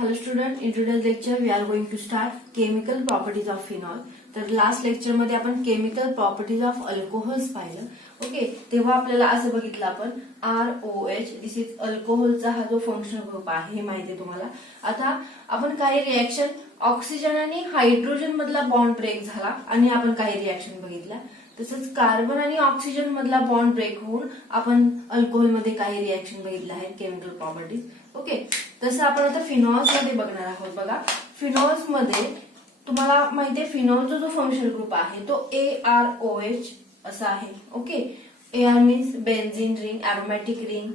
Hello student, in today's lecture we are going to start chemical properties of phenol. तर last lecture मध्ये आपण chemical properties of alcohols पाहिलं. Okay, तेव्हा आपल्याला असं बघितलं आपण ROH दिस इज अल्कोहोलचा हा जो फंक्शनल ग्रुप आहे हे माहिती आहे तुम्हाला. आता आपण काही रिएक्शन ऑक्सिजन आणि हायड्रोजन मधला बॉन्ड ब्रेक झाला आणि आपण काही रिएक्शन बघितल्या. तसंच कार्बन आणि ऑक्सिजन मधला बॉन्ड ब्रेक होऊन आपण अल्कोहोल मध्ये काही रिएक्शन बघितल्या आहेत केमिकल प्रॉपर्टीज. ओके, तसं आपण आता फिनॉल्स मध्ये बघणार आहोत. बघा, फिनॉल्स मध्ये तुम्हाला माहितीये फिनॉलचा जो फंक्शनल ग्रुप आहे तो AROH असा आहे. Okay, AR means benzene ring, aromatic ring.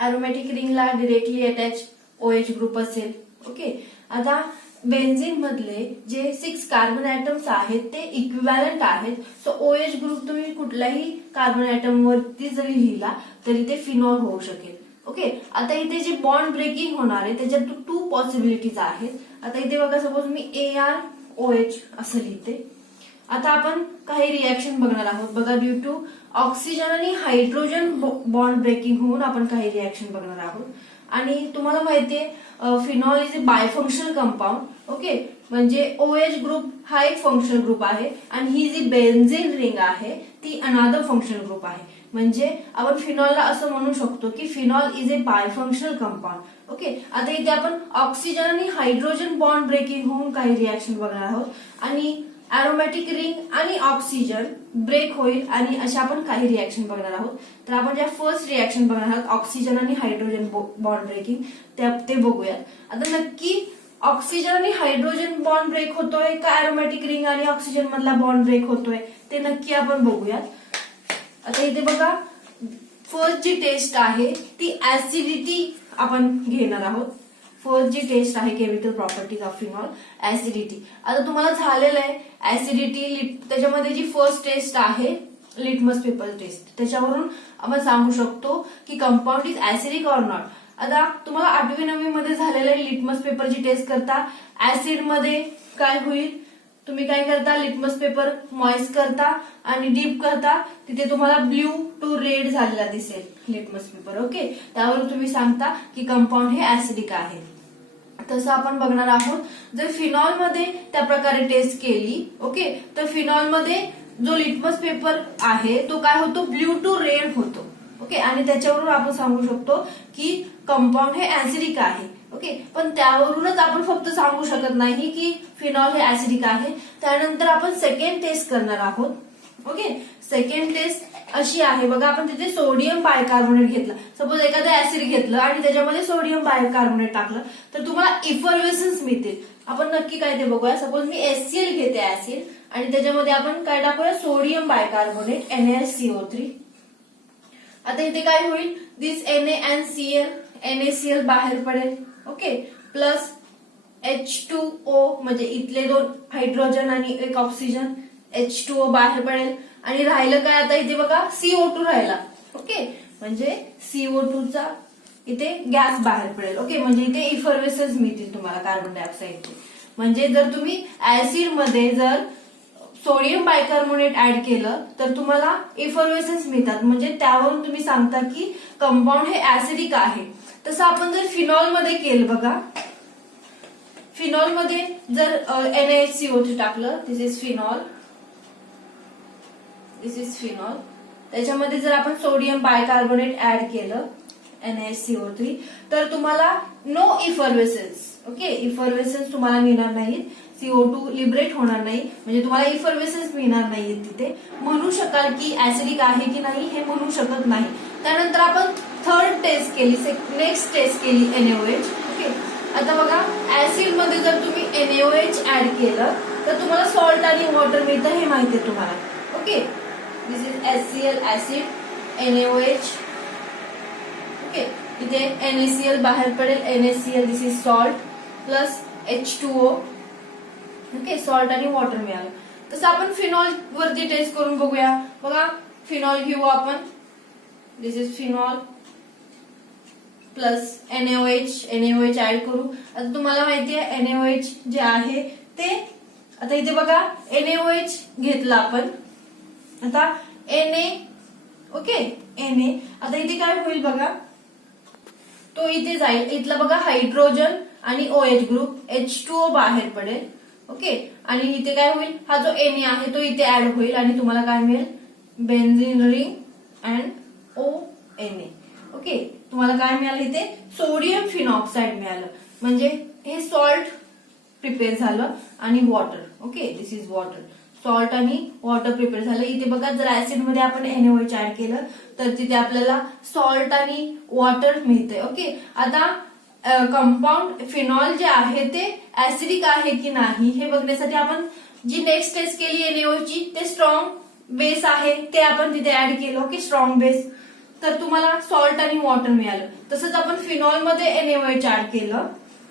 Aromatic रिंगला डिरेक्टली अटॅच OH ग्रुप असेल. ओके, आता बेन्झीन मधले जे 6 कार्बन ऍटम्स आहेत ते इक्विव्हॅलंट आहेत. सो OH ग्रुप तुम्ही कुठल्याही कार्बन ऍटम वरती जरी लिहिला तरी ते फिनॉल होऊ शकेल. ओके, आता इथे जे बॉन्ड ब्रेकिंग होणार आहे त्याच्यात 2 पॉसिबिलिटीज आहेत. आता इथे बघा, सपोज मी AROH असं लिहिते. आता आपण काही रिएक्शन बघणार आहोत. बघा, ड्यू टू ऑक्सिजन आणि हायड्रोजन बॉन्ड ब्रेकिंग होऊन आपण काही रिएक्शन बघणार आहोत. आणि तुम्हाला माहितीये phenol is a bifunctional compound. Okay, म्हणजे OH ग्रुप हा एक फंक्शनल ग्रुप आहे आणि ही जी बेन्झीन रिंग आहे ती अनादर फंक्शनल ग्रुप आहे. म्हणजे आपण फिनॉलला असं म्हणू शकतो की phenol is a bifunctional compound. Okay, आता इथे आपण ऑक्सिजन आणि हायड्रोजन बॉन्ड ब्रेकिंग होऊन काही रिएक्शन बघणार आहोत आणि अरोमॅटिक रिंग आणि ऑक्सिजन ब्रेक होईल आणि अशा आपण काही रिएक्शन बघणार आहोत. तर आपण ज्या फर्स्ट रिएक्शन बघणार आहोत ऑक्सिजन आणि हायड्रोजन बॉन्ड ब्रेकिंग ते बघूयात. आता नक्की ऑक्सिजन आणि हायड्रोजन बॉन्ड ब्रेक होतोय का अरोमॅटिक रिंग आणि ऑक्सिजन मधला बॉन्ड ब्रेक होतोय ते नक्की आपण बघूयात. आता इथे बघा, फर्स्ट जी टेस्ट आहे ती ऍसिडिटी आपण घेणार आहोत. फर्स्ट जी टेस्ट आहे chemical properties of phenol, acidity. आता तुम्हाला झालेलं आहे ऍसिडिटी. त्याच्यामध्ये जी फर्स्ट टेस्ट आहे लिटमस पेपर टेस्ट, त्याच्यावरून आपण सांगू शकतो की compound is acidic or not. आता तुम्हाला 8वी 9वी मध्ये झालेलं आहे लिटमस पेपरची टेस्ट करता. ऍसिड मध्ये काय होईल, तुम्ही काय करता, लिटमस पेपर मॉइस्ट करता आणि डीप करता, तिथे तुम्हाला ब्ल्यू टू रेड झालेला दिसेल लिटमस पेपर. ओके, त्यावर तुम्ही सांगता की कंपाऊंड हे ऍसिडिक आहे. तसं आपण बघणार आहोत. जर फिनॉल मध्ये त्या प्रकारे टेस्ट केली, ओके, तर फिनॉल मध्ये जो लिटमस पेपर आहे तो काय होतो, ब्ल्यू टू रेड होतो. ओके, आणि त्याच्यावरून आपण सांगू शकतो की कंपाऊंड हे ऍसिडिक आहे. ओके, पण त्यावरूनच आपण फक्त सांगू शकत नाही की फिनॉल हे ऍसिडिक आहे. त्यानंतर आपण सेकंड टेस्ट करणार आहोत. ओके, सेकंड टेस्ट अशी आहे. बघा, आपण तिथे सोडियम बायकार्बोनेट घेतला. सपोज एखादं ऍसिड घेतलं आणि त्याच्यामध्ये सोडियम बायकार्बोनेट टाकलं तर तुम्हाला इफर्वेसन्स मिळतील. आपण नक्की काय ते बघूया. सपोज मी HCl घेते ऍसिड आणि त्याच्यामध्ये आपण काय टाकूया, सोडियम बायकार्बोनेट NaCO3. आता इथे काय होईल, दिस NaCl बाहेर पडेल. ओके, प्लस H2O म्हणजे इथले 2 हायड्रोजन आणि 1 ऑक्सिजन, H2O बाहेर पडेल आणि राहिलं काय, आता इथे बघा CO2 राहिला. ओके, म्हणजे CO2 चा इथे गॅस बाहेर पडेल. ओके, म्हणजे इथे इफर्वेसन्स मिळतील तुम्हाला कार्बन डायऑक्साईडचे. म्हणजे जर तुम्ही ऍसिड मध्ये जर सोडियम बायकार्बोनेट ऍड केलं तर तुम्हाला इफर्वेसन्स मिळतात. म्हणजे त्यावरून तुम्ही सांगता की कंपाऊंड हे ऍसिडिक आहे. तसं आपण जर फिनॉल मध्ये केलं, बघा, फिनॉल मध्ये जर NaCO3 टाकलं, this is phenol, this is phenol. त्याच्यामध्ये जर आपण सोडियम बायकार्बोनेट ऍड केलं NaCO3 तर तुम्हाला नो इफर्वेसन्स. ओके, इफर्वेसन्स तुम्हाला मिळणार नाहीत. CO2 लिबरेट होणार नाही, म्हणजे तुम्हाला इफर्वेसन्स मिळणार नाहीये. तिथे म्हणू शकाल की ऍसिडिक आहे की नाही हे म्हणू शकत नाही. त्यानंतर आपण थर्ड टेस्ट केली, नेक्स्ट टेस्ट केली NaOH. ओके, आता बघा, ऍसिड मध्ये जर तुम्ही NaOH ऍड केलं तर तुम्हाला सॉल्ट आणि वॉटर मिळतं हे माहिती आहे तुम्हाला. Okay, this is HCl acid, NaOH. Okay, इथे NaCl बाहेर पडेल, NaCl this is salt plus H2O. Okay, salt आणि वॉटर मिळालं. तसं आपण फिनॉल वरती टेस्ट करून बघूया. बघा, फिनॉल घेऊ आपण, this is phenol plus NaOH add करू. आता तुम्हाला माहितीये NaOH जे आहे ते, आता इथे बघा NaOH घेतला आपण. आता Na, ओके, Na. आता इथे काय होईल बघा, तो इथे जाईल. इथला बघा हायड्रोजन आणि OH ग्रुप H2O बाहेर पडेल. ओके, आणि इथे काय होईल, हा जो Na आहे तो इथे ऍड होईल आणि तुम्हाला काय मिळेल, benzene ring and ONA. Okay, तुम्हाला काय मिळालं इथे, सोडियम फिनॉक्साइड मिळालं. म्हणजे हे सॉल्ट प्रिपेअर झालं आणि water. Okay, this is water. Salt आणि वॉटर प्रिपेअर झालं. इथे बघा जर ऍसिड मध्ये आपण NaOH ऍड केलं तर तिथे आपल्याला सॉल्ट आणि वॉटर मिळते. ओके, आता कंपाऊंड फिनॉल जे आहे ते ऍसिडिक आहे की नाही हे बघण्यासाठी आपण जी नेक्स्ट टेस्ट केली NaOH ची, ते स्ट्रॉंग बेस आहे ते आपण तिथे ऍड केलं. ओके, स्ट्रॉंग बेस, तर तुम्हाला सॉल्ट आणि वॉटर मिळालं. तसंच आपण फिनॉल मध्ये NaOH ऍड केलं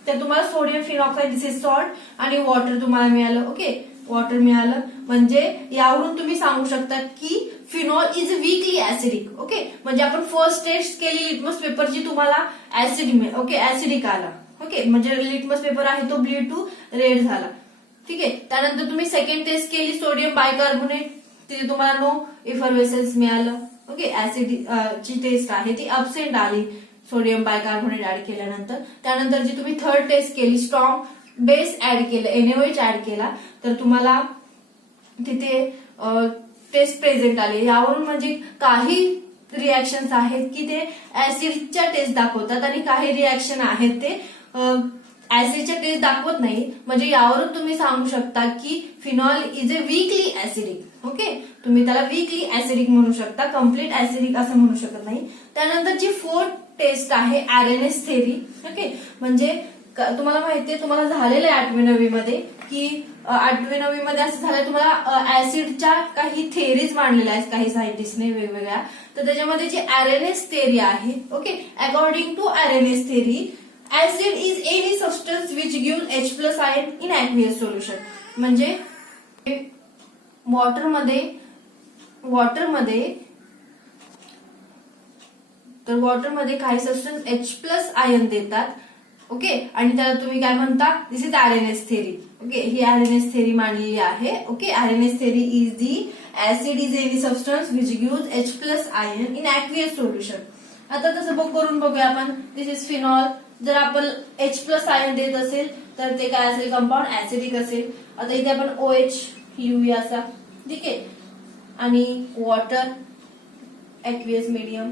तर तुम्हाला sodium phenoxide, this is salt, आणि वॉटर तुम्हाला मिळालं. ओके, वॉटर मिळालं. म्हणजे यावरून तुम्ही सांगू शकता की phenol is weekly acidic. Okay, म्हणजे आपण फर्स्ट टेस्ट केली लिटमस पेपरची, तुम्हाला ऍसिड, ओके, ऍसिडिक आला. ओके, म्हणजे लिटमस पेपर आहे तो ब्ल्यू टू रेड झाला. ठीक आहे, त्यानंतर तुम्ही सेकंड टेस्ट केली सोडियम बायकार्बोनेट, तिथे तुम्हाला नो इफरवेसन्स मिळालं. ओके, ऍसिड ची टेस्ट आहे ती अब्सेंट आली सोडियम बायकार्बोनेट ऍड केल्यानंतर. त्यानंतर जी तुम्ही थर्ड टेस्ट केली, स्ट्रॉंग बेस ऍड केलं, NaOH ऍड केला, तर तुम्हाला तिथे टेस्ट प्रेझेंट आले. यावरून म्हणजे काही रिॲक्शन्स आहेत की ते ऍसिडच्या टेस्ट दाखवतात आणि काही रिॲक्शन आहेत ते ऍसिडच्या टेस्ट दाखवत नाही. म्हणजे यावरून तुम्ही सांगू शकता की phenol is a weekly acidic. Okay, तुम्ही त्याला वीकली ऍसिडिक म्हणू शकता, कम्प्लीट ऍसिडिक असं म्हणू शकत नाही. त्यानंतर जी फोर्थ टेस्ट आहे आरएनएस थेरी. ओके, म्हणजे तुम्हाला माहितीये, तुम्हाला झालेलं आहे 8वी-9वी मध्ये की 8वी-9वी मध्ये असं झालंय, तुम्हाला ऍसिडच्या काही थेरीज मांडलेल्या आहेत काही सायंटिस्टने वेगवेगळ्या. तर त्याच्यामध्ये जी आरएनएस थेरी आहे, okay, according to Arrhenius theory, acid is any substance which give H+ ion in aqueous solution. म्हणजे वॉटरमध्ये काही सबस्टन्स H+ आयन देतात. ओके, आणि त्याला तुम्ही काय म्हणता, this is Arrhenius theory. Okay, ही आरएनएस थेरी मांडलेली आहे. Okay, Arrhenius theory is the acid is any substance which give H+ ion in aqueous solution. आता तसं करून बघूया आपण. This is phenol. जर आपण H+ आयन देत असेल तर ते काय असेल, कंपाऊंड ऍसिडिक असेल. आता इथे आपण OH लिहूया असा. ठीक आहे, आणि वॉटर, ऍक्वियस मीडियम,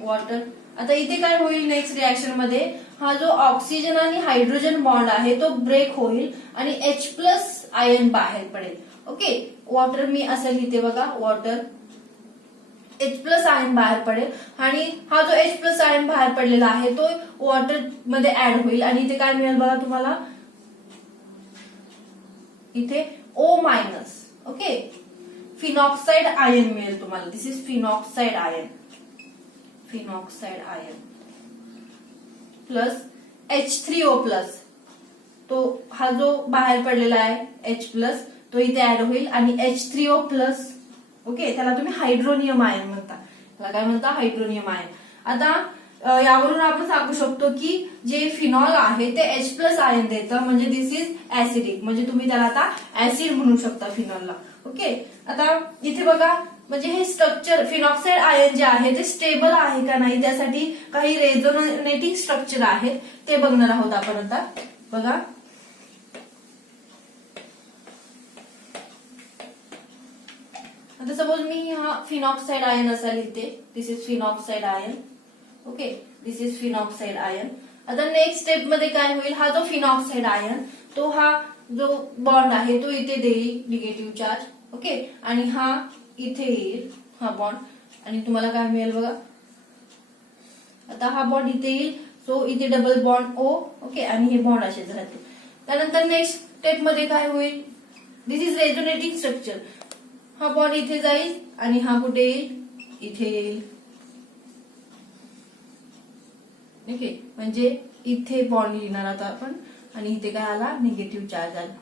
वॉटर. आता इथे काय होईल नेक्स्ट रिॲक्शन मध्ये, हा जो ऑक्सिजन आणि हायड्रोजन बॉन्ड आहे तो ब्रेक होईल आणि H+ आयन बाहेर पडेल. ओके, वॉटर मी असं लिहिते बघा, वॉटर, H+ आयन बाहेर पडेल आणि हा जो H+ आयन बाहेर पडलेला आहे तो वॉटर मध्ये ऍड होईल आणि इथे काय मिळेल बघा तुम्हाला, इथे O-. ओके, फिनॉक्साइड आयन मिळेल तुम्हाला. This is phenoxide ion, phenoxide ion plus H3O+. तो हा जो बाहेर पडलेला आहे H+, तो इथे ऍड होईल आणि H3O+. ओके, त्याला तुम्ही हायड्रोनियम आयन म्हणता. त्याला काय म्हणता, हायड्रोनियम आयन. आता यावरून आपण सांगू शकतो की जे फिनॉल आहे ते H+ आयन देतं, म्हणजे दिस इज ऍसिडिक. म्हणजे तुम्ही त्याला आता ऍसिड म्हणू शकता फिनॉलला. ओके, आता इथे बघा, म्हणजे हे स्ट्रक्चर फिनॉक्साइड आयन जे आहे ते स्टेबल आहे का नाही त्यासाठी काही रेझोनेटिंग स्ट्रक्चर आहेत ते बघणार आहोत आपण. आता बघा, आता सपोज मी हा फिनॉक्साइड आयन असा लिहिते, this is phenoxide ion. Okay, this is phenoxide ion. आता नेक्स्ट स्टेप मध्ये काय होईल, हा जो फिनॉक्साइड आयन तो हा जो बॉन्ड आहे तो इथे देईल निगेटिव्ह चार्ज. ओके, आणि हा इथे येईल, हा बॉन्ड, आणि तुम्हाला काय मिळेल बघा, आता हा बॉन्ड इथे येईल, सो इथे डबल बॉन्ड O. ओके, आणि हे बॉन्ड असेच राहतील. त्यानंतर नेक्स्ट स्टेप मध्ये काय होईल, दिस इज रेझोनेटिंग स्ट्रक्चर. हा बॉन्ड इथे जाईल आणि हा कुठे येईल, इथे येईल. ओके, म्हणजे इथे बॉन्ड लिहिणार आता आपण आणि इथे काय आला, निगेटिव्ह चार्ज आला,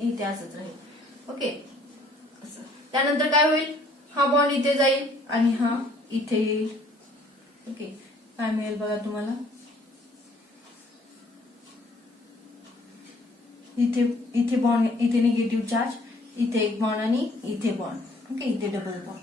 इथे असंच राहील. ओके, असं. त्यानंतर काय होईल, हा बॉन्ड इथे जाईल आणि हा इथे येईल. ओके, काय मिळेल बघा तुम्हाला, इथे बॉन्ड, इथे निगेटिव्ह चार्ज, इथे एक बॉन्ड आणि इथे बॉन्ड. ओके, इथे डबल बॉन्ड.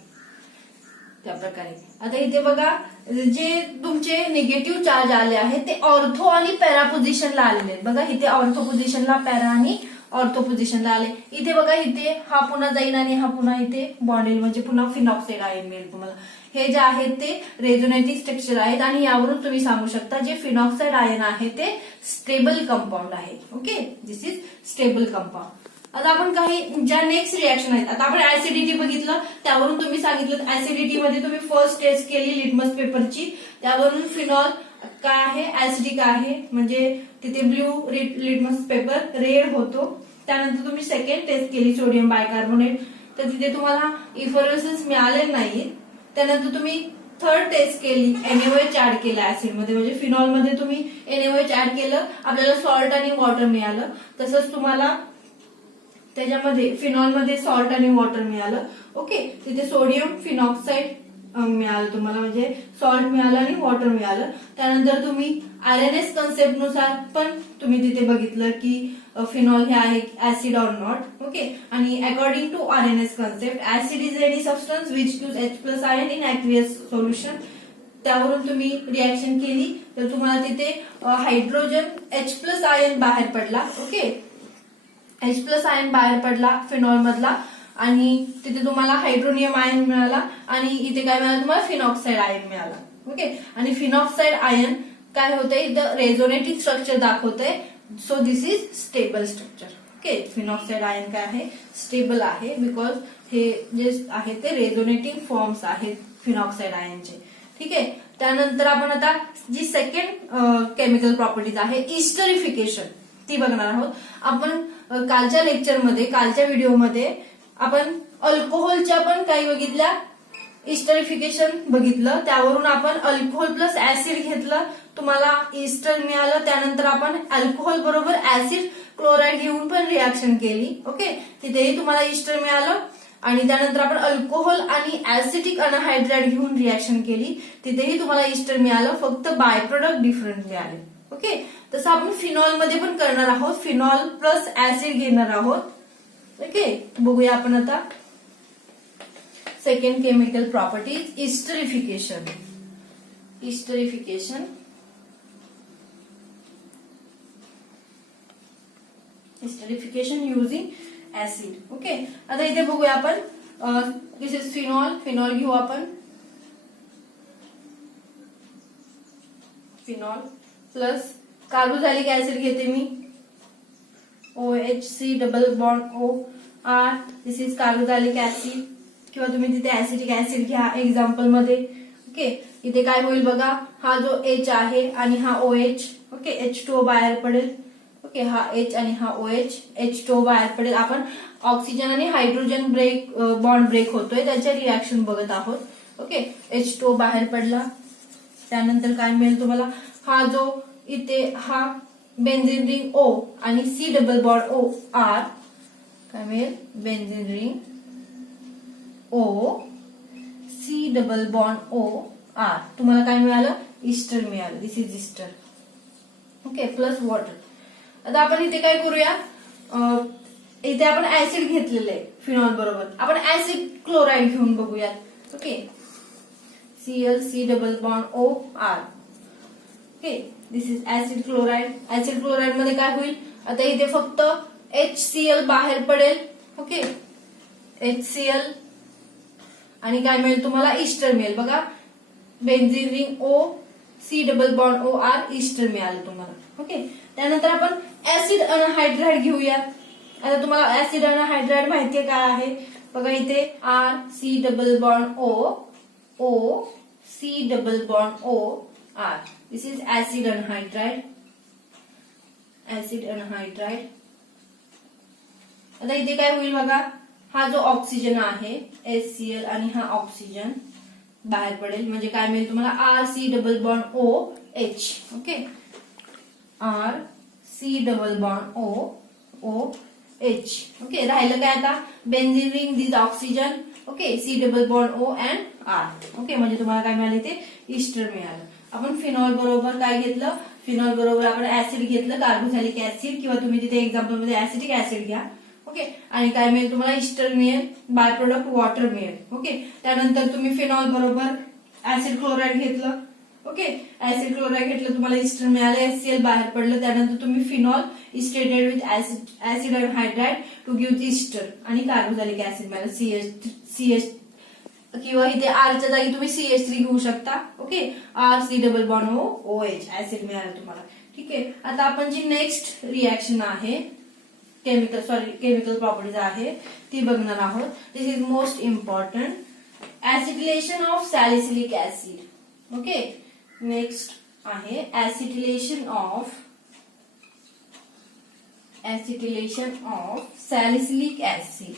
त्या प्रकारे. आता इथे बघा जे तुमचे निगेटिव्ह चार्ज आले आहेत ते ऑर्थो आणि पॅरा पोझिशनला आलेले आहेत. बघा इथे ऑर्थो पोझिशनला, पॅरा आणि ऑर्थो पोझिशनला आले. इथे बघा इथे हा पुन्हा जाईल आणि हा पुन्हा इथे बॉन्डेल म्हणजे पुन्हा फिनॉक्साइड आयन मिळेल तुम्हाला. हे जे आहेत ते रेझोनेटिव्ह स्ट्रक्चर आहेत आणि यावरून तुम्ही सांगू शकता जे फिनॉक्साइड आयन आहे ते स्टेबल कंपाऊंड आहे. Okay, this is stable compound. आता आपण काही ज्या नेक्स्ट रिएक्शन आहेत, आता आपण ऍसिडिटी बघितलं, त्यावरून तुम्ही सांगितलं ऍसिडिटी मध्ये तुम्ही फर्स्ट टेस्ट केली लिटमस पेपरची, त्यावरून फिनॉल काय आहे, ऍसिडिक आहे, म्हणजे तिथे ब्ल्यू लिटमस पेपर रेड होतो. त्यानंतर तुम्ही सेकंड टेस्ट केली सोडियम बायकार्बोनेट, तर तिथे तुम्हाला इफरवेसन्स मिळाले नाही. त्यानंतर तुम्ही थर्ड टेस्ट केली, NaOH ऍड केलं ऍसिड मध्ये, म्हणजे फिनॉल मध्ये तुम्ही NaOH ऍड केलं, आपल्याला सॉल्ट आणि वॉटर मिळालं. तसंच तुम्हाला त्याच्यामध्ये फिनॉल मध्ये सॉल्ट आणि वॉटर मिळालं. ओके, तिथे सोडियम फिनॉक्साइड मिळालं तुम्हाला, म्हणजे सॉल्ट मिळालं आणि वॉटर मिळालं. त्यानंतर तुम्ही RNS कन्सेप्ट नुसार पण तुम्ही तिथे बघितलं की फिनॉल हे आहे ऍसिड ऑर नॉट. ओके, आणि according to RNS concept acid is any substance which gives H+ ion in aqueous solution. त्यावरून तुम्ही रिएक्शन केली तर तुम्हाला तिथे हायड्रोजन H+ आयन बाहेर पडला. ओके, H+ आयन बाहेर पडला फिनॉल मधला आणि तिथे तुम्हाला हायड्रोनियम आयन मिळाला आणि इथे काय मिळालं तुम्हाला, फिनॉक्साइड आयन मिळाला. ओके, आणि फिनॉक्साइड आयन काय होतंय, इथं रेझोनेटिव्ह स्ट्रक्चर दाखवतंय. So this is stable structure. Okay, phenoxide ion काय आहे, स्टेबल आहे, बिकॉज हे जे आहे ते रेझोनेटिव्ह फॉर्म्स आहेत फिनॉक्साइड आयनचे. ठीक आहे. त्यानंतर आपण आता जी सेकंड केमिकल प्रॉपर्टीज आहे इस्टरिफिकेशन ती बघणार आहोत. आपण कालच्या लेक्चरमध्ये, कालच्या व्हिडिओमध्ये आपण अल्कोहोलच्या पण काही बघितल्या, इस्टरिफिकेशन बघितलं, त्यावरून आपण अल्कोहोल प्लस ऍसिड घेतलं, तुम्हाला इस्टर मिळालं. त्यानंतर आपण अल्कोहोल बरोबर ऍसिड क्लोराईड घेऊन पण रिएक्शन केली. ओके, तिथेही तुम्हाला इस्टर मिळालं. आणि त्यानंतर आपण अल्कोहोल आणि ऍसिटिक अनहायड्राइड घेऊन रिएक्शन केली, तिथेही तुम्हाला इस्टर मिळालं, फक्त बाय प्रोडक्ट डिफरंट मिळाले. ओके, तसं आपण फिनॉल मध्ये पण करणार आहोत, फिनॉल प्लस ऍसिड घेणार आहोत. ओके, बघूया आपण आता second chemical properties esterification. Esterification esterification using acid. Okay, आता इथे बघूया आपण, दिस इज फिनॉल. फिनॉल घेऊ आपण, फिनॉल प्लस कार्बोक्सिलिक ऍसिड घेते मी, OHC double bond OR. This is carboxylic acid, किंवा तुम्ही तिथे ऍसिटिक ऍसिड घ्या एक्झाम्पल मध्ये. ओके, इथे काय होईल बघा, हा जो H आहे आणि हा OH. ओके, H2O बाहेर पडेल. ओके, हा H आणि हा OH, H2O बाहेर पडेल. आपण ऑक्सिजन आणि हायड्रोजन बॉन्ड ब्रेक होतोय त्याच्या रिएक्शन बघत आहोत. ओके, H2O बाहेर पडला. त्यानंतर काय मिळेल तुम्हाला, हा जो इथे हा बेन्झीन रिंग O आणि C डबल बॉन्ड OR काय मिळेल, benzene ring O C double bond OR. तुम्हाला काय मिळालं, इस्टर मिळालं. This is ester. Okay, plus water. आता आपण इथे काय करूया, इथे आपण ऍसिड घेतलेलं आहे फिनॉल बरोबर, आपण ऍसिड क्लोराईड घेऊन बघूयात. Okay, ClC double bond OR. Okay, this is acid chloride. Acid chloride मध्ये काय होईल, आता इथे फक्त HCl बाहेर पडेल. ओके, HCl आणि काय मिळेल तुम्हाला, इस्टर मिळेल. बघा, benzene ring O C double bond OR, ester मिळालं तुम्हाला. ओके, त्यानंतर आपण ऍसिड अनहायड्राइड घेऊयात. आता तुम्हाला ऍसिड अनहायड्राइड माहितीये काय आहे, बघा इथे RC double bond O C double bond OR. This is acid anhydride. Acid anhydride. आता इथे काय होईल बघा, हा जो ऑक्सिजन आहे HCl आणि हा ऑक्सिजन बाहेर पडेल, म्हणजे काय मिळेल तुम्हाला, RC double bond OH. Okay, RC double bond OH. Okay, राहिलं काय आता, benzene ring this oxygen. Okay, C double bond O and R. Okay, म्हणजे तुम्हाला काय मिळालं, ते इस्टर मिळालं. आपण फिनॉल बरोबर काय घेतलं, फिनॉल बरोबर आपण ऍसिड घेतलं, कार्बोक्सिलिक ऍसिड, किंवा तुम्ही तिथे एक्झाम्पल मध्ये ऍसिटिक ऍसिड घ्या. ओके. आणि काय मिळेल तुम्हाला, इस्टर मिळेल, बाय प्रोडक्ट वॉटर मिळेल. ओके. त्यानंतर तुम्ही फिनॉल बरोबर ऍसिड क्लोराईड घेतलं. ओके. ऍसिड क्लोराईड घेतलं, तुम्हाला इस्टर मिळालं, HCl बाहेर पडलं. त्यानंतर तुम्ही फिनॉल is treated with acid hydride to give ester आणि कार्बोक्सिलिक ऍसिड मिळालं, CH किंवा इथे आरच्या जागी तुम्ही CH3 घेऊ शकता. ओके. RC double bond OH acid मिळालं तुम्हाला. ठीक आहे. आता आपण जी नेक्स्ट रिॲक्शन आहे केमिकल प्रॉपर्टीज आहे ती बघणार आहोत. This is most important, acetylation of salicylic acid. Okay. Next आहे acetylation of salicylic acid.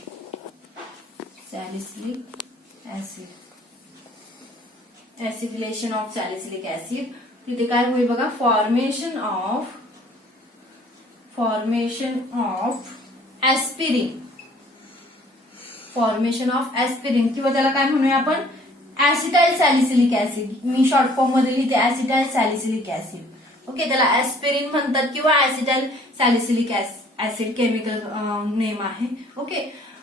Acetylation of salicylic acid. तिथे काय होईल बघा, फॉर्मेशन ऑफ ऍस्पिरिन किंवा त्याला काय म्हणूया आपण, ऍसिटाइल सॅलिसिलिक ऍसिड. मी शॉर्ट फॉर्म मध्ये लिहिते ऍसिटाइल सॅलिसिलिक ऍसिड. ओके. त्याला ऍस्पिरिन म्हणतात किंवा ऍसिटाइल सॅलिसिलिक ऍसिड केमिकल नेम आहे. ओके.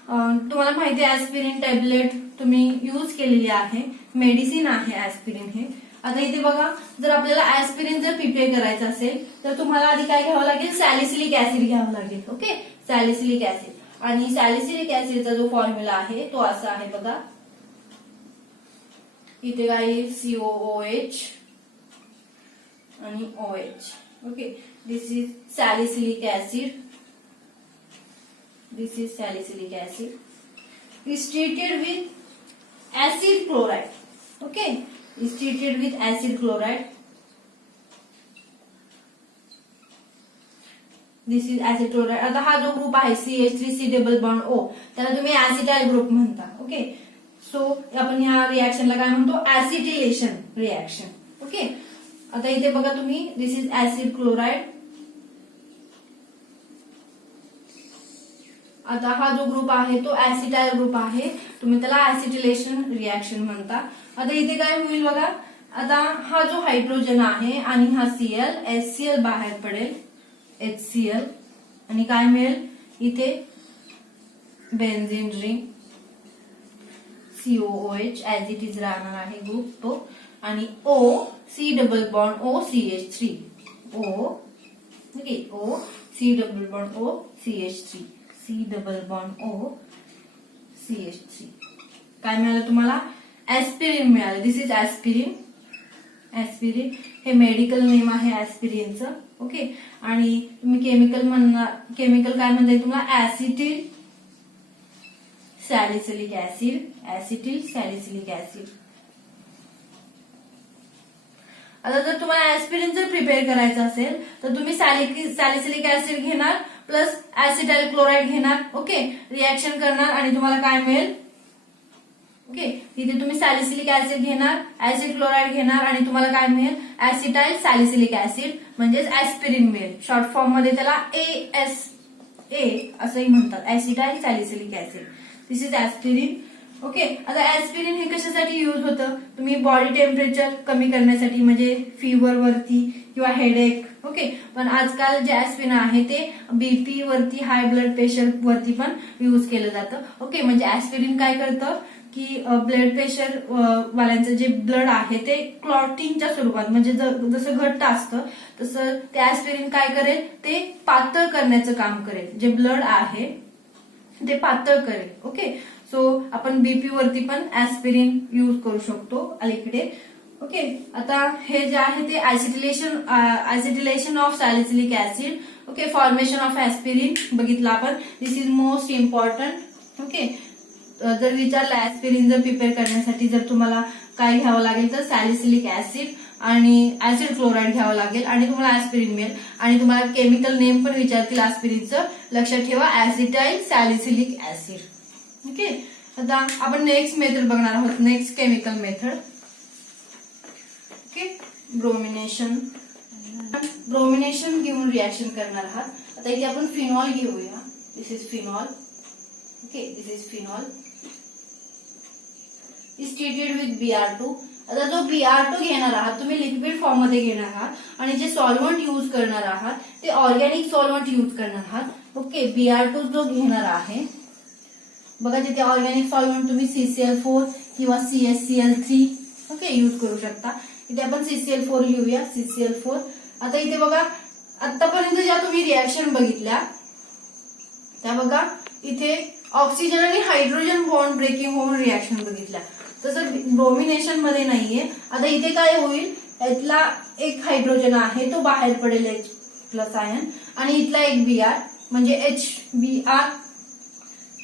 तुम्हाला माहिती आहे ऍस्पिरिन टॅबलेट तुम्ही यूज केलेली आहे, मेडिसिन आहे ऍस्पिरिन हे. आता इथे बघा, जर आपल्याला ऍस्पिरिन जर प्रिपेअर करायचं असेल तर तुम्हाला आधी काय घ्यावं लागेल, सॅलिसिलिक ऍसिड घ्यावं लागेल. ओके. Salicylic acid. आणि सॅलिसिलिक ऍसिडचा जो फॉर्म्युला आहे तो असा आहे बघा, इथे काय COOH आणि OH. Okay. This is salicylic acid. is treated with acid chloride. Okay. Is treated with acid chloride. This is acid chloride. आता हा जो ग्रुप आहे CH3C डबल बॉन्ड O त्याला तुम्ही ऍसिटाइल ग्रुप म्हणता. ओके. सो आपण या रिॲक्शनला काय म्हणतो, ऍसिटिलेशन रिॲक्शन. ओके. आता इथे बघा तुम्ही, दिस इज ऍसिड क्लोराइड. आता हा जो ग्रुप आहे तो ऍसिटाइल ग्रुप आहे, तुम्ही त्याला ऍसिटिलेशन रिॲक्शन म्हणता. आता इथे काय होईल बघा, आता हा जो हायड्रोजन आहे आणि हा Cl, HCl बाहेर पडेल, HCl, आणि काय मिळेल इथे benzene ring, COOH as it is राहणार आहे ग्रुप तो, आणि O C double bond O CH3 O. Okay. O C double bond O CH3 C double bond O CH3. काय मिळालं तुम्हाला, ऍस्पिरिन मिळालं. This is ऍस्पिरिन. हे मेडिकल नेम आहे ऍस्पिरिनचं. ओके. आणि तुम्ही केमिकल काय म्हणताय तुम्हाला, ऍसिटिल सॅलिसिलिक ऍसिड. आता जर तुम्हाला ऍस्पिरिन जर प्रिपेअर करायचं असेल तर तुम्ही सॅलिसिलिक ऍसिड घेणार प्लस ऍसिटाइल क्लोराइड घेणार. ओके. रिॲक्शन करणार आणि तुम्हाला काय मिळेल, ओके, तिथे तुम्ही सॅलिसिलिक ऍसिड घेणार, ऍसिड क्लोराइड घेणार आणि तुम्हाला काय मिळेल, ऍसिटाइल सॅलिसिलिक ऍसिड म्हणजेच ऍस्पिरिन मिळेल. शॉर्ट फॉर्म मध्ये त्याला ASA असंही म्हणतात, acetyl salicylic acid. This is aspirin. Okay. आता ऍस्पिरिन हे कशासाठी युज होतं, तुम्ही बॉडी टेम्परेचर कमी करण्यासाठी, म्हणजे फीवर वरती किंवा हेडेक. ओके. पण आजकाल जे ऍस्पिरिन आहे ते BP वरती, हाय ब्लड प्रेशर वरती पण युज केलं जातं. ओके. म्हणजे ऍस्पिरिन काय करतं की ब्लड प्रेशर वाल्यांचं जे ब्लड आहे ते क्लॉटिंगच्या स्वरूपात, म्हणजे जसं घट्ट असतं तसं ते ऍस्पिरिन काय करेल, ते पातळ करण्याचं काम करेल. जे ब्लड आहे ते पातळ करेल. ओके. सो आपण BP वरती पण ऍस्पिरिन यूज करू शकतो अलीकडे. ओके. आता हे जे आहे ते acetylation of salicylic acid. Okay. Formation of aspirin बघितलं आपण. This is most important. Okay. जर विचारलं ऍस्पिरिन जर प्रिपेअर करण्यासाठी जर तुम्हाला काय घ्यावं लागेल तर सॅलिसिलिक ऍसिड आणि ऍसिड क्लोराइड घ्यावं लागेल आणि तुम्हाला ऍस्पिरिन मिळेल. आणि तुम्हाला केमिकल नेम पण विचारतील ऍस्पिरिनचं, लक्षात ठेवा ऍसिटाइल सॅलिसिलिक ऍसिड. ओके. आता आपण नेक्स्ट मेथड बघणार आहोत, next chemical method. Okay. Bromination घेऊन रिॲक्शन करणार आहात. आता इथे आपण फिनॉल घेऊया. This is phenol. Okay. This is phenol is treated with Br2. आता जो Br2 घेणार आहात तुम्ही लिक्विड फॉर्म मध्ये घेणार आहात आणि जे सॉल्व्हंट यूज करणार आहात ते ऑर्गॅनिक सॉल्व्हंट यूज करणार आहात. ओके, Br2 जो घेणार आहे बघा, तिथे ऑर्गॅनिक सॉल्व्हंट तुम्ही CCl4 किंवा CaCl3 ओके यूज करू शकता. इथे आपण CCl4 लिहूया, CCl4. आता इथे बघा, आतापर्यंत ज्या तुम्ही रिॲक्शन बघितल्या त्या बघा, इथे ऑक्सिजन आणि हायड्रोजन बॉन्ड ब्रेकिंग होऊन रिॲक्शन बघितल्या. तसं ब्रोमिनेशन मध्ये नाहीये. आता इथे काय होईल, इथला एक हायड्रोजन आहे तो बाहेर पडेल H+ आयन, आणि इथला एक Br म्हणजे HBr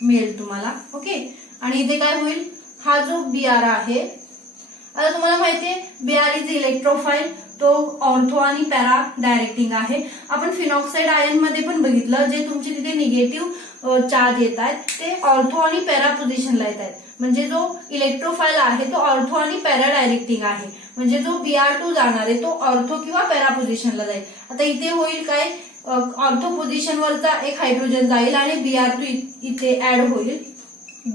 मिळेल तुम्हाला. ओके, आणि इथे काय होईल, हा जो Br आहे, आता तुम्हाला माहितीये Br इज इलेक्ट्रोफाईल, तो ऑर्थो आणि पॅरा डायरेक्टिंग आहे. आपण फिनॉक्साइड आयन मध्ये पण बघितलं, जे तुमचे तिथे निगेटिव्ह चार्ज येत आहेत ते ऑर्थो आणि पॅरा पोझिशनला येत आहेत. म्हणजे जो इलेक्ट्रोफाईल आहे तो ऑर्थो आणि पॅरा डायरेक्टिंग आहे. म्हणजे जो Br2 जाणार आहे तो ऑर्थो किंवा पॅरा पोझिशनला जाईल. आता इथे होईल काय, ऑर्थो पोझिशनवरचा एक हायड्रोजन जाईल आणि Br2 इथे ऍड होईल,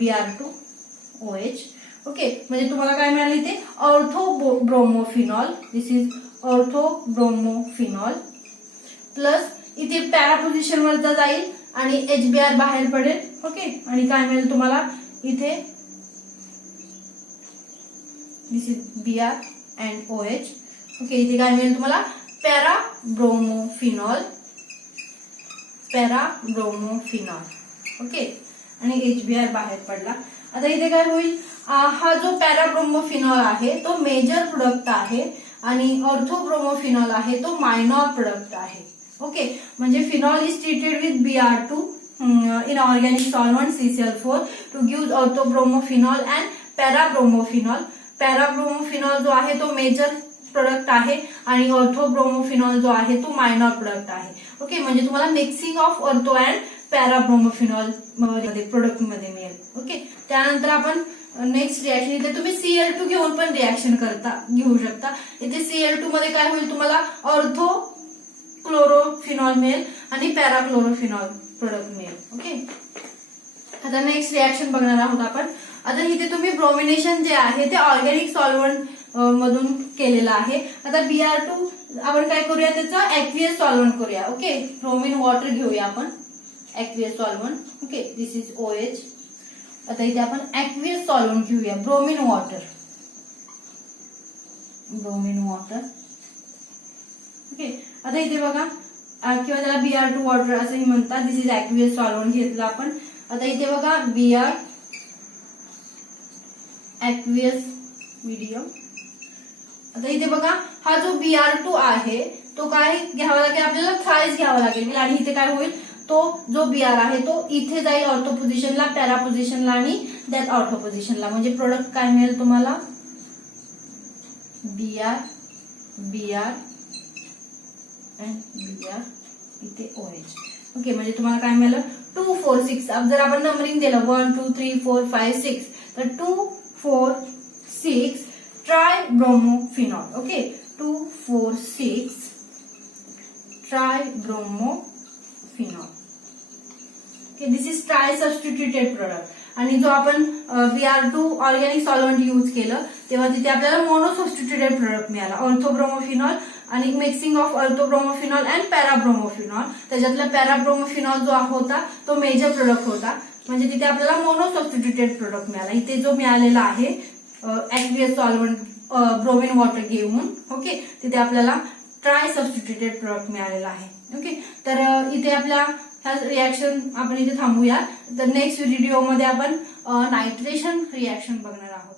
Br2OH. ओके, म्हणजे तुम्हाला काय मिळालं इथे, ortho bromophenol. This is ortho bromophenol plus इथे पॅरा पोझिशन वरचा जाईल आणि HBr बाहेर पडेल. ओके, आणि काय मिळेल तुम्हाला इथे, this is Br and OH. Okay, इथे काय मिळेल तुम्हाला, para bromophenol, para bromophenol. Okay, आणि HBr बाहेर पडला. आता इथे काय होईल, हा जो पॅराब्रोमोफिनॉल आहे तो मेजर प्रोडक्ट आहे आणि ऑर्थोब्रोमोफिनॉल आहे तो मायनॉर प्रोडक्ट आहे. ओके, म्हणजे phenol is treated with Br2 in organic solvent CCl4 to give orthobromophenol and parabromophenoल. पॅराब्रोमोफिनॉल जो आहे तो मेजर प्रोडक्ट आहे आणि ऑर्थोब्रोमोफिनॉल जो आहे तो मायनॉर प्रोडक्ट आहे. ओके, म्हणजे तुम्हाला mixing of ortho and para bromophenol product मध्ये मिळेल. ओके, त्यानंतर आपण नेक्स्ट रिॲक्शन, इथे तुम्ही Cl2 घेऊन पण रिॲक्शन घेऊ शकता. इथे Cl2 मध्ये काय होईल, तुम्हाला ऑर्थो क्लोरोफिनॉल मिळेल आणि पॅराक्लोरोफिनॉल प्रोडक्ट मिळेल. ओके, आता नेक्स्ट रिॲक्शन बघणार आहोत आपण. आता इथे तुम्ही ब्रोमिनेशन जे आहे ते ऑर्गॅनिक सॉल्व्हंट मधून केलेलं आहे. आता Br2 आपण काय करूया, त्याचं ऍक्वियस सॉल्व्हंट करूया. ओके, ब्रोमिन वॉटर घेऊया आपण, aqueous solvent. Okay, this is OH. आता इथे आपण ऍक्वियस सॉल्व्हंट घेऊया, bromine water, bromine water. Okay, आता इथे बघा, किंवा त्याला Br2 वॉटर असंही म्हणतात. दिस इज ऍक्वियस सॉल्व्हंट घेतलं आपण. आता इथे बघा, Br ऍक्वियस मीडियम. आता इथे बघा, हा जो Br2 आहे तो काय घ्यावा लागेल, आपल्याला थ्राईस घ्यावा लागेल. आणि इथे काय होईल, तो जो Br आहे तो इथे जाईल ऑर्थो पोझिशनला, पॅरा पोझिशनला आणि दॅट ऑर्थो पोझिशनला. म्हणजे प्रोडक्ट काय मिळेल तुम्हाला, Br अँड Br इथे OH. ओके, म्हणजे तुम्हाला काय मिळालं, 2 4 6. अब जर आपण नंबरिंग दिलं 1 2 3 4 5 6, तर 2 4 6 tribromophenol. Okay, 2 4 6 tribromophenol. Okay, this is tri substituted product. आणि जो आपण Br2 ऑर्गॅनिक सॉल्व्हंट यूज केलं तेव्हा तिथे आपल्याला मोनो सबस्टिट्युटेड प्रोडक्ट मिळाला, ऑर्थोब्रोमोफिनॉल आणि मिक्सिंग ऑफ ऑर्थोब्रोमोफिनॉल अँड पॅराब्रोमोफिनॉल. त्याच्यातला पॅराब्रोमोफिनॉल जो होता तो मेजर प्रोडक्ट होता. म्हणजे तिथे आपल्याला मोनो सबस्टिट्युटेड प्रोडक्ट मिळाला. इथे जो मिळालेला आहे ऍक्वियस सॉल्व्हंट ब्रोमिन वॉटर घेऊन, ओके, तिथे आपल्याला ट्राय सबस्टिट्युटेड प्रोडक्ट मिळालेला आहे. ओके, तर इथे आपल्या ह्या रिॲक्शन आपण इथे थांबूया. तर नेक्स्ट व्हिडिओमध्ये आपण नायट्रेशन रिॲक्शन बघणार आहोत.